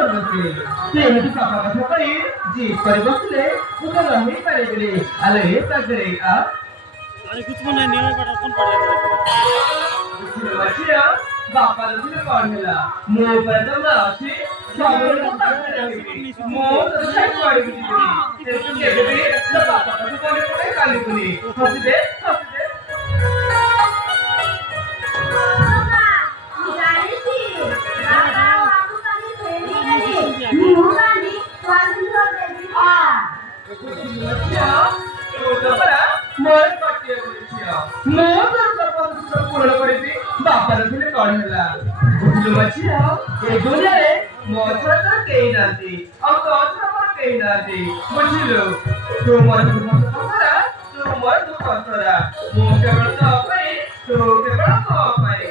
କରୁନଥିଲେ ସେ ଏମିତି ସଫା କଥା କହି ଜିଦ୍ କରି ବସିଲେ ମୁଁ ତ ରହିପାରିବିନି ଆଲୋ ଏ ପାଗରେ अरे कुछ में नहीं है बेटा कौन पढ़ेगा ଝିଅ ବାପା ଥିଲେ କଣ ହେଲା ମୋ ଉପରେ ତ ନା ଅଛି ସବୁବେଳେ ମୋ ପାଖରେ ରହିବି ମୁଁ ତ ଛାଇ ପଡ଼ିବି ଯିବିନି ସେଠୁ କେବେ ବି ତ ବାପା ପାଖକୁ ମନେ ପଡ଼େ କାଲିକୁନି ହସିଦେ ହସିଦେ ମୋର କଟିଏ ଝିଅ ମୁଁ ତ ସବୁ ପୂରଣ କରିବି ବାପାର ଥିଲେ କଣ ହେଲା ବୁଝିଲୁ ଝିଅ ଏ ଦୁନିଆରେ ମୋ ଛଡା ତ କେହି ନାହାନ୍ତି ଆଉ ତୋ ଛଡା ମୋର କେହି ନାହାନ୍ତି ବୁଝିଲୁ ତୁ ମୋର ଦୁଃଖ ସରା ତୁ ମୋର ଦୁଃଖ ସରା ମୁଁ କେବଳ ତୋ ପାଇଁ ତୁ କେବଳ ମୋ ପାଇଁ